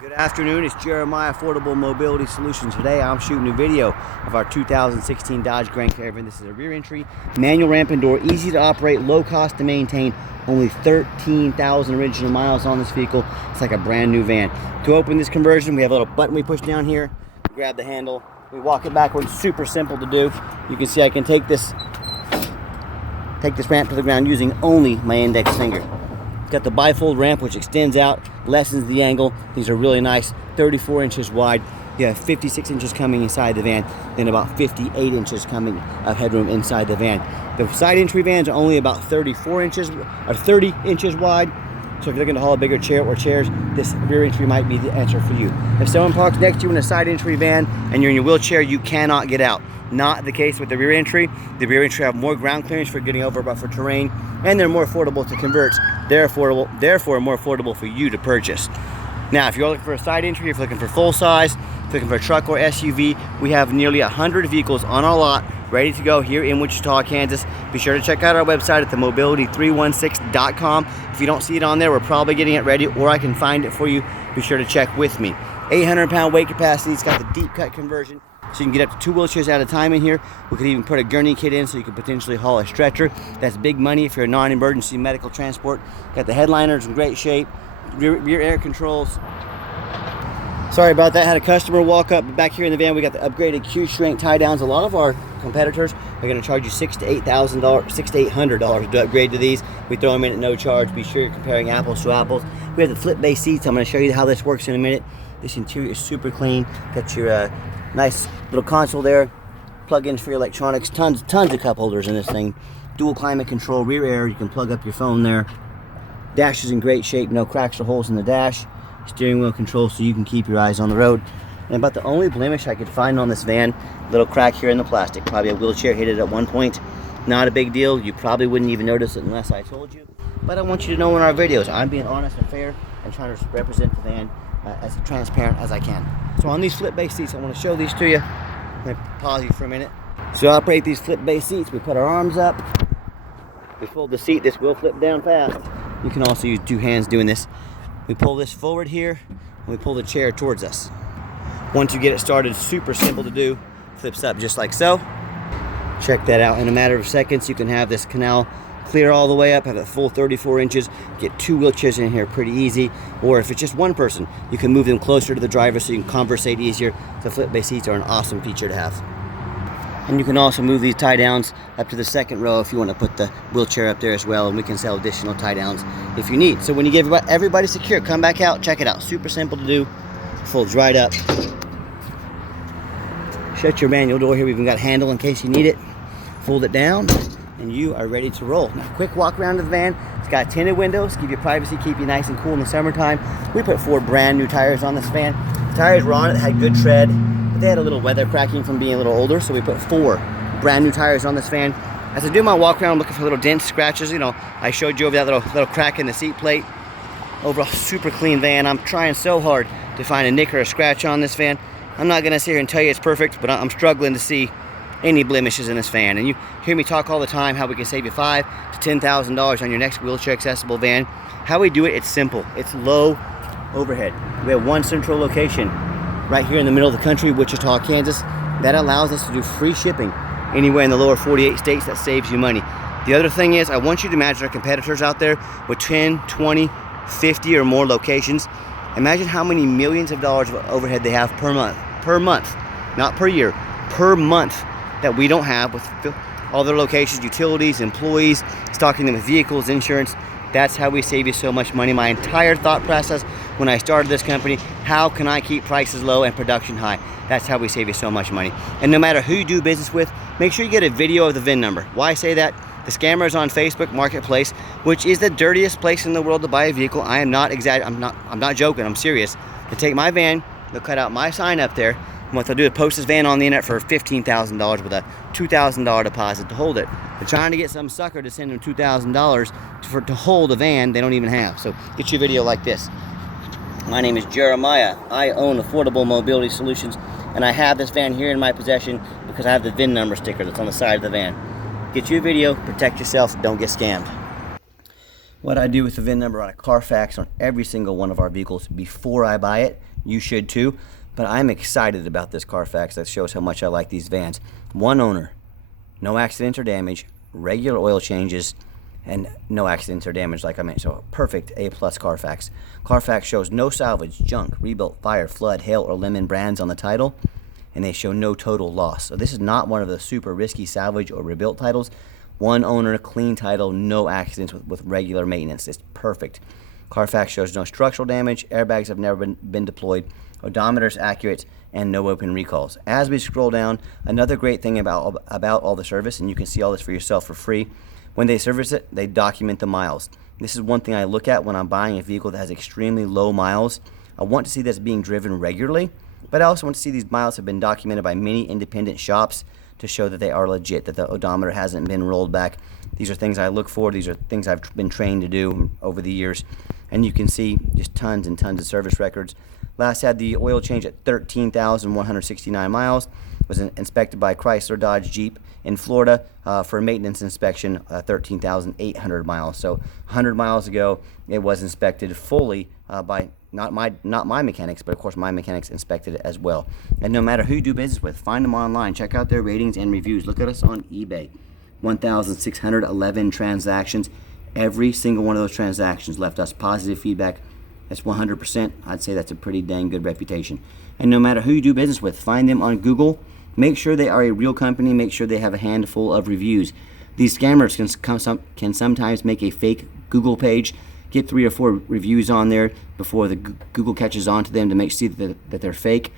Good afternoon, it's Jeremiah Affordable Mobility Solutions. Today I'm shooting a video of our 2016 Dodge Grand Caravan. This is a rear entry, manual ramp and door, easy to operate, low cost to maintain, only 13,000 original miles on this vehicle. It's like a brand new van. To open this conversion, we have a little button we push down here, grab the handle, we walk it backwards, super simple to do. You can see I can take this ramp to the ground using only my index finger. It's got the bifold ramp which extends out, lessens the angle. These are really nice, 34 inches wide. You have 56 inches coming inside the van, then about 58 inches coming of headroom inside the van. The side entry vans are only about 34 inches or 30 inches wide. So if you're looking to haul a bigger chair or chairs, this rear entry might be the answer for you. If someone parks next to you in a side entry van and you're in your wheelchair, you cannot get out. Not the case with the rear entry. The rear entry have more ground clearance for getting over rougher terrain, and they're more affordable to convert. Therefore more affordable for you to purchase. Now, if you're looking for a side entry, if you're looking for full size, if you're looking for a truck or SUV, we have nearly 100 vehicles on our lot ready to go here in Wichita, Kansas. Be sure to check out our website at themobility316.com. If you don't see it on there, we're probably getting it ready, or I can find it for you. Be sure to check with me. 800-pound weight capacity. It's got the deep cut conversion, so you can get up to 2 wheelchairs at a time in here. We could even put a gurney kit in so you could potentially haul a stretcher. That's big money if you're a non-emergency medical transport. Got the headliners in great shape, rear air controls. Sorry about that, had a customer walk up. Back here in the van, we got the upgraded Q-shrink tie downs. A lot of our competitors are going to charge you $600 to $800 to upgrade to these. We throw them in at no charge. Be sure you're comparing apples to apples. We have the flip base seats. I'm going to show you how this works in a minute. This interior is super clean. Got your nice little console there, plug-ins for your electronics, tons of cup holders in this thing, dual climate control, rear air, you can plug up your phone there. Dash is in great shape, no cracks or holes in the dash. Steering wheel control so you can keep your eyes on the road. And about the only blemish I could find on this van, little crack here in the plastic, probably a wheelchair hit it at one point. Not a big deal, you probably wouldn't even notice it unless I told you. But I want you to know in our videos, I'm being honest and fair and trying to represent the van as transparent as I can. So on these flip base seats, I want to show these to you. I'm going to pause you for a minute. So to operate these flip base seats, we put our arms up, we fold the seat, this will flip down fast. You can also use 2 hands doing this. We pull this forward here, and we pull the chair towards us. Once you get it started, super simple to do. Flips up just like so. Check that out. In a matter of seconds, you can have this canal clear all the way up, have a full 34 inches, get 2 wheelchairs in here pretty easy. Or if it's just one person, you can move them closer to the driver so you can conversate easier. The flip base seats are an awesome feature to have. And you can also move these tie downs up to the second row if you want to put the wheelchair up there as well, and we can sell additional tie downs if you need. So when you get everybody secure, come back out, check it out. Super simple to do. Folds right up. Shut your manual door here. We've even got a handle in case you need it. Fold it down, and you are ready to roll. Now, quick walk around the van. It's got tinted windows, give you privacy, keep you nice and cool in the summertime. We put 4 brand new tires on this van. The tires were on it, had good tread. They had a little weather cracking from being a little older, so we put 4 brand new tires on this van. As I do my walk around, I'm looking for little dents, scratches. You know, I showed you over that little crack in the seat plate. Overall, super clean van. I'm trying so hard to find a nick or a scratch on this van. I'm not gonna sit here and tell you it's perfect, but I'm struggling to see any blemishes in this van. And you hear me talk all the time how we can save you $5,000 to $10,000 on your next wheelchair accessible van. How we do it, it's simple. It's low overhead. We have one central location right here in the middle of the country, Wichita, Kansas. That allows us to do free shipping anywhere in the lower 48 states. That saves you money. The other thing is, I want you to imagine our competitors out there with 10, 20, 50 or more locations. Imagine how many millions of dollars of overhead they have per month, not per year, per month, that we don't have with all their locations, utilities, employees, stocking them with vehicles, insurance. That's how we save you so much money. My entire thought process when I started this company, how can I keep prices low and production high? That's how we save you so much money. And no matter who you do business with, make sure you get a video of the VIN number. Why I say that? The scammers on Facebook Marketplace, which is the dirtiest place in the world to buy a vehicle. I am not exaggerating. I'm not joking. I'm serious. They take my van, they'll cut out my sign up there, and what they'll do is post this van on the internet for $15,000 with a $2,000 deposit to hold it. They're trying to get some sucker to send them $2,000 to hold a van they don't even have. So get your video like this. My name is Jeremiah. I own Affordable Mobility Solutions, and I have this van here in my possession because I have the VIN number sticker that's on the side of the van. Get you a video, protect yourself, don't get scammed. What I do with the VIN number on a Carfax on every single one of our vehicles before I buy it, you should too, but I'm excited about this Carfax. That shows how much I like these vans. One owner, no accidents or damage, regular oil changes, and no accidents or damage like I mentioned. So a perfect A+ Carfax. Carfax shows no salvage, junk, rebuilt, fire, flood, hail, or lemon brands on the title, and they show no total loss. So this is not one of the super risky salvage or rebuilt titles. One owner, clean title, no accidents with regular maintenance. It's perfect. Carfax shows no structural damage, airbags have never been deployed, odometer's accurate, and no open recalls. As we scroll down, another great thing about all the service, and you can see all this for yourself for free, when they service it, they document the miles. This is one thing I look at when I'm buying a vehicle that has extremely low miles. I want to see that's being driven regularly, but I also want to see these miles have been documented by many independent shops to show that they are legit, that the odometer hasn't been rolled back. These are things I look for. These are things I've been trained to do over the years. And you can see just tons and tons of service records. Last had the oil change at 13,169 miles. Was inspected by Chrysler, Dodge, Jeep in Florida for a maintenance inspection, 13,800 miles. So 100 miles ago, it was inspected fully by not my mechanics, but of course my mechanics inspected it as well. And no matter who you do business with, find them online, check out their ratings and reviews. Look at us on eBay. 1,611 transactions. Every single one of those transactions left us positive feedback. That's 100%. I'd say that's a pretty dang good reputation. And no matter who you do business with, find them on Google. Make sure they are a real company. Make sure they have a handful of reviews. These scammers can sometimes make a fake Google page, get 3 or 4 reviews on there before the Google catches on to them to make sure that they're fake.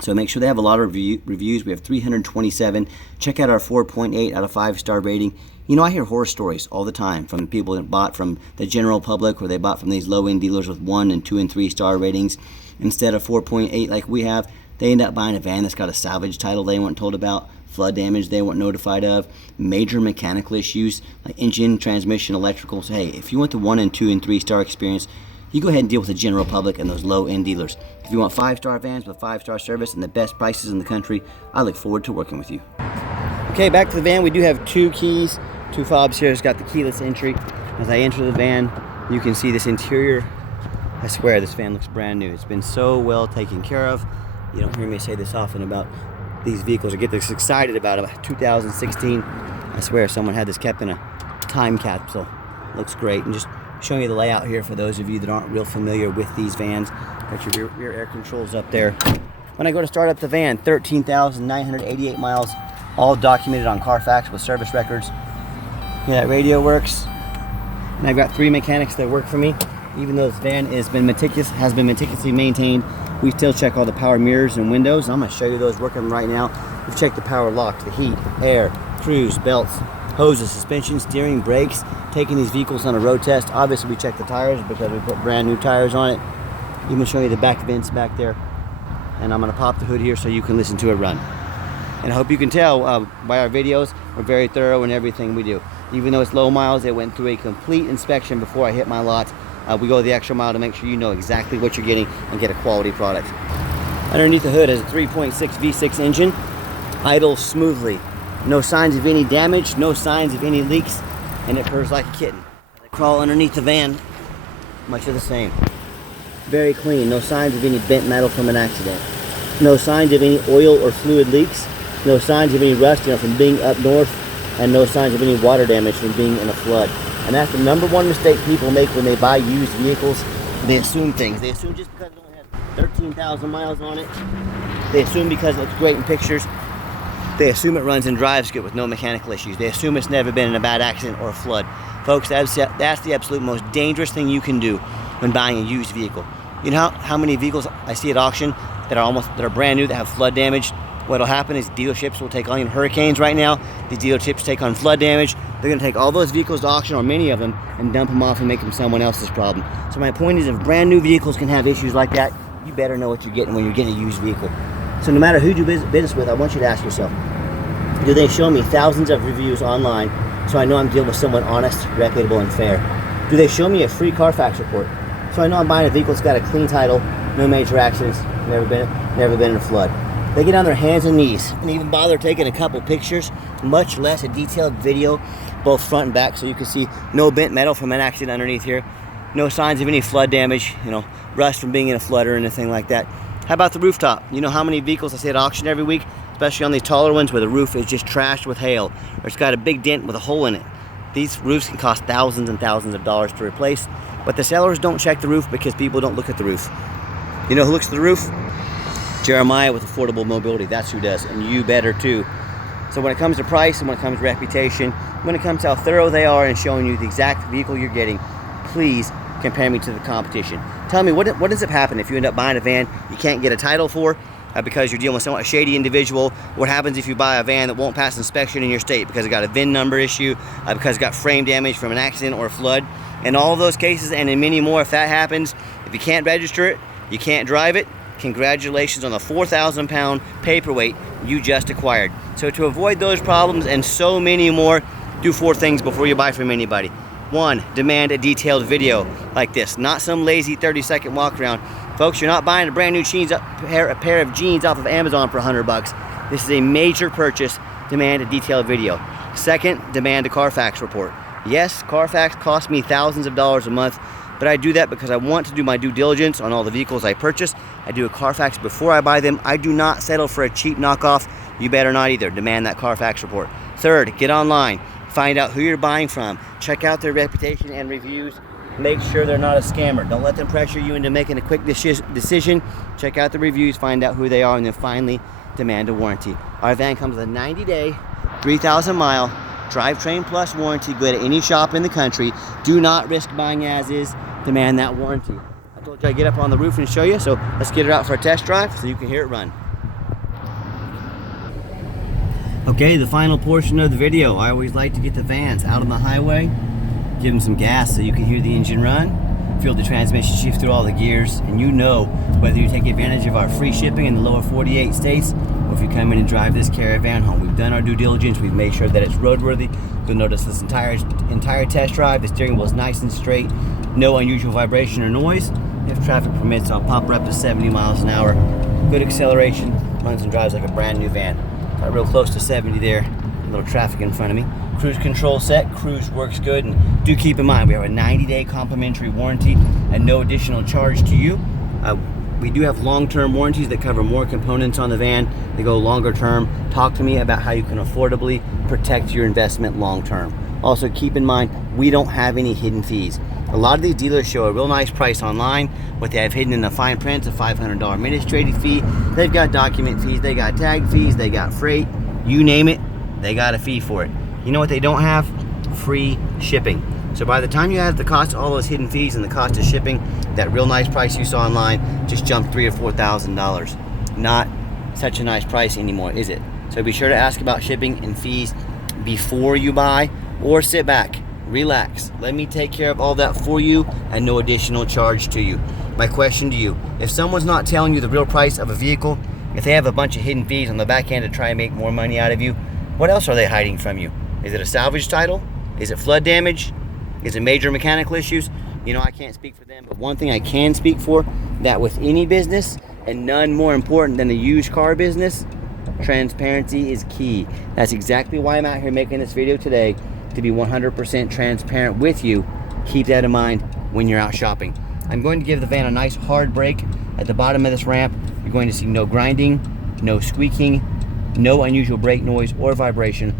So make sure they have a lot of reviews. We have 327. Check out our 4.8 out of 5-star rating. You know, I hear horror stories all the time from people that bought from the general public, or they bought from these low-end dealers with 1 and 2 and 3-star ratings. Instead of 4.8 like we have, they end up buying a van that's got a salvage title they weren't told about, flood damage they weren't notified of, major mechanical issues like engine, transmission, electrical. So hey, if you want the 1 and 2 and 3-star experience, you go ahead and deal with the general public and those low-end dealers. If you want 5-star vans with 5-star service and the best prices in the country, I look forward to working with you. Okay, back to the van. We do have 2 keys, 2 fobs here. It's got the keyless entry. As I enter the van, you can see this interior. I swear this van looks brand new. It's been so well taken care of. You don't hear me say this often about these vehicles or get this excited about it. 2016, I swear someone had this kept in a time capsule. Looks great. And just showing you the layout here for those of you that aren't real familiar with these vans. Got your rear air controls up there. When I go to start up the van, 13,988 miles, all documented on Carfax with service records. Yeah, that radio works. And I've got 3 mechanics that work for me. Even though this van has been meticulously maintained, we still check all the power mirrors and windows. I'm going to show you those working right now. We've checked the power locks, the heat, air, cruise, belts, hoses, suspension, steering, brakes, taking these vehicles on a road test. Obviously we checked the tires because we put brand new tires on it. Even show you the back vents back there. And I'm going to pop the hood here so you can listen to it run. And I hope you can tell by our videos, we're very thorough in everything we do. Even though it's low miles, it went through a complete inspection before I hit my lot. We go the extra mile to make sure you know exactly what you're getting and get a quality product. Underneath the hood is a 3.6 V6 engine, idles smoothly. No signs of any damage, no signs of any leaks, and it purrs like a kitten. I crawl underneath the van, much of the same. Very clean, no signs of any bent metal from an accident. No signs of any oil or fluid leaks, no signs of any rust from being up north, and no signs of any water damage from being in a flood. And that's the number one mistake people make when they buy used vehicles. They assume things. They assume just because it only has 13,000 miles on it, they assume because it looks great in pictures, they assume it runs and drives good with no mechanical issues. They assume it's never been in a bad accident or a flood. Folks, that's the absolute most dangerous thing you can do when buying a used vehicle. You know how many vehicles I see at auction that are brand new that have flood damage? What'll happen is dealerships will take on hurricanes right now. These dealerships take on flood damage. They're going to take all those vehicles to auction, or many of them, and dump them off and make them someone else's problem. So my point is, if brand new vehicles can have issues like that, you better know what you're getting when you're getting a used vehicle. So no matter who you do business with, I want you to ask yourself, do they show me thousands of reviews online so I know I'm dealing with someone honest, reputable, and fair? Do they show me a free Carfax report so I know I'm buying a vehicle that's got a clean title, no major accidents, never been in a flood? They get on their hands and knees and even bother taking a couple pictures, much less a detailed video both front and back, so you can see no bent metal from an accident underneath here. No signs of any flood damage, you know, rust from being in a flood or anything like that. How about the rooftop? You know how many vehicles I see at auction every week, especially on these taller ones where the roof is just trashed with hail, or it's got a big dent with a hole in it. These roofs can cost thousands and thousands of dollars to replace, but the sellers don't check the roof because people don't look at the roof. You know who looks at the roof? Jeremiah with Affordable Mobility. That's who does, and you better too. So when it comes to price and when it comes to reputation, when it comes to how thorough they are in showing you the exact vehicle you're getting, please compare me to the competition. Tell me, what does it happen if you end up buying a van you can't get a title for because you're dealing with somewhat shady individual? What happens if you buy a van that won't pass inspection in your state because it got a VIN number issue, because it got frame damage from an accident or a flood? In all of those cases, and in many more, if that happens, if you can't register it, you can't drive it, congratulations on the 4,000 pound paperweight you just acquired. So to avoid those problems and so many more, do 4 things before you buy from anybody. 1, demand a detailed video like this, not some lazy 30-second walk around. Folks, you're not buying a brand new pair of jeans off of Amazon for $100. This is a major purchase. Demand a detailed video. 2nd, demand a Carfax report. Yes, Carfax costs me thousands of dollars a month, but I do that because I want to do my due diligence on all the vehicles I purchase. I do a Carfax before I buy them. I do not settle for a cheap knockoff. You better not either. Demand that Carfax report. 3rd, get online. Find out who you're buying from. Check out their reputation and reviews. Make sure they're not a scammer. Don't let them pressure you into making a quick decision. Check out the reviews, find out who they are, and then finally demand a warranty. Our van comes with a 90-day, 3,000-mile drivetrain plus warranty. Good at any shop in the country. Do not risk buying as is. Demand that warranty. I told you I'd get up on the roof and show you, so let's get it out for a test drive so you can hear it run. Okay, the final portion of the video. I always like to get the vans out on the highway, give them some gas so you can hear the engine run, feel the transmission shift through all the gears, and you know whether you take advantage of our free shipping in the lower 48 states or if you come in and drive this Caravan home. We've done our due diligence. We've made sure that it's roadworthy. You'll notice this entire test drive, the steering wheel is nice and straight, no unusual vibration or noise. If traffic permits, I'll pop her up to 70 miles an hour. Good acceleration, runs and drives like a brand new van. Got real close to 70 there, a little traffic in front of me. Cruise control set, cruise works good, and do keep in mind we have a 90-day complimentary warranty and no additional charge to you. We do have long-term warranties that cover more components on the van. They go longer term. Talk to me about how you can affordably protect your investment long-term. Also keep in mind, we don't have any hidden fees. A lot of these dealers show a real nice price online. What they have hidden in the fine print is a $500 administrative fee. They've got document fees, they got tag fees, they got freight, you name it, they got a fee for it. You know what they don't have? Free shipping. So by the time you add the cost of all those hidden fees and the cost of shipping, that real nice price you saw online just jumped $3,000 or $4,000. Not such a nice price anymore, is it? So be sure to ask about shipping and fees before you buy, or sit back, relax. Let me take care of all that for you and no additional charge to you. My question to you, if someone's not telling you the real price of a vehicle, if they have a bunch of hidden fees on the back end to try and make more money out of you, what else are they hiding from you? Is it a salvage title? Is it flood damage? Is it major mechanical issues? You know, I can't speak for them, but one thing I can speak for, that with any business, and none more important than the used car business, transparency is key. That's exactly why I'm out here making this video today, to be 100% transparent with you. Keep that in mind when you're out shopping. I'm going to give the van a nice hard brake at the bottom of this ramp. You're going to see no grinding, no squeaking, no unusual brake noise or vibration.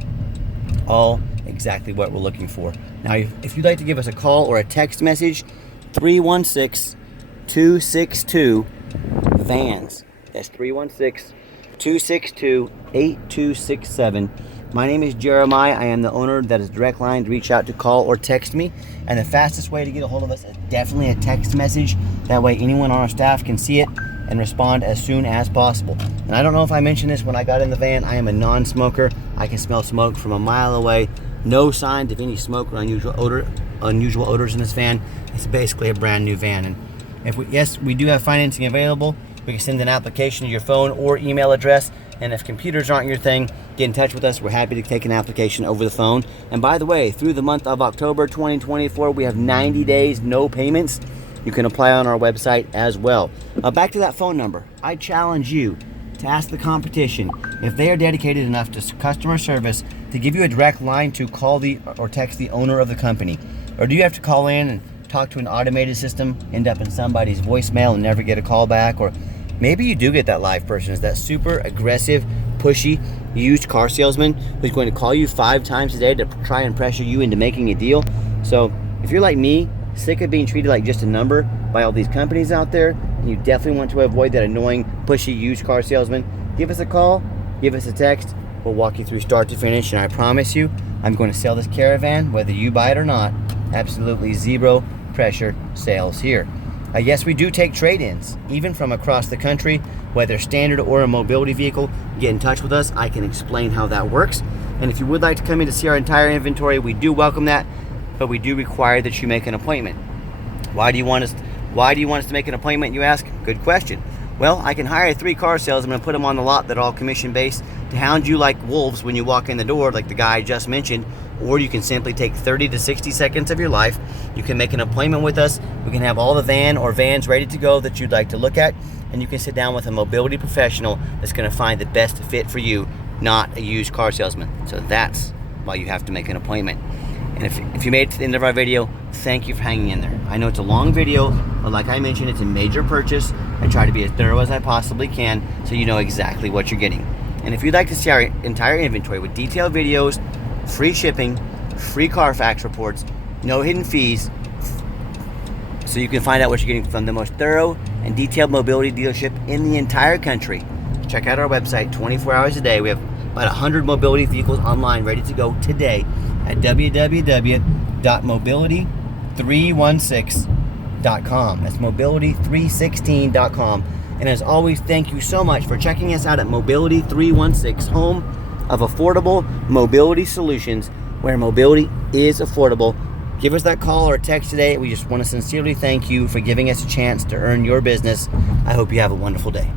All exactly what we're looking for. Now, if you'd like to give us a call or a text message, 316-262-VANS. That's 316-262-8267. My name is Jeremiah. I am the owner. That is direct line to reach out to, call, or text me. And the fastest way to get a hold of us is definitely a text message. That way anyone on our staff can see it and respond as soon as possible. And I don't know if I mentioned this when I got in the van, I am a non-smoker. I can smell smoke from a mile away. No signs of any smoke or unusual odors in this van. It's basically a brand new van. And yes, we do have financing available. We can send an application to your phone or email address. And if computers aren't your thing, get in touch with us. We're happy to take an application over the phone. And by the way, through the month of October 2024, we have 90 days, no payments. You can apply on our website as well. Back to that phone number. I challenge you to ask the competition if they are dedicated enough to customer service to give you a direct line to call or text the owner of the company? Or do you have to call in and talk to an automated system, end up in somebody's voicemail and never get a call back? Or maybe you do get that live person. Is that super aggressive, pushy, used car salesman who's going to call you 5 times a day to try and pressure you into making a deal? So if you're like me, sick of being treated like just a number by all these companies out there, and you definitely want to avoid that annoying, pushy used car salesman, give us a call, give us a text. We'll walk you through start to finish, and I promise you, I'm going to sell this Caravan whether you buy it or not. Absolutely zero pressure sales here. Yes, we do take trade-ins, even from across the country, whether standard or a mobility vehicle. Get in touch with us. I can explain how that works. And if you would like to come in to see our entire inventory, we do welcome that, but we do require that you make an appointment. Why do you want us to make an appointment, you ask? Good question. Well, I can hire 3 car salesmen and put them on the lot that are all commission-based to hound you like wolves when you walk in the door, like the guy I just mentioned. Or you can simply take 30 to 60 seconds of your life. You can make an appointment with us. We can have all the van or vans ready to go that you'd like to look at, and you can sit down with a mobility professional that's going to find the best fit for you, not a used car salesman. So that's why you have to make an appointment. And if you made it to the end of our video, thank you for hanging in there. I know it's a long video, but like I mentioned, it's a major purchase. I try to be as thorough as I possibly can so you know exactly what you're getting. And if you'd like to see our entire inventory with detailed videos, free shipping, free Carfax reports, no hidden fees, so you can find out what you're getting from the most thorough and detailed mobility dealership in the entire country, check out our website 24 hours a day. We have about 100 mobility vehicles online ready to go today at www.mobility316.com. That's mobility316.com. And as always, thank you so much for checking us out at Mobility 316, home of affordable mobility solutions, where mobility is affordable. Give us that call or text today. We just want to sincerely thank you for giving us a chance to earn your business. I hope you have a wonderful day.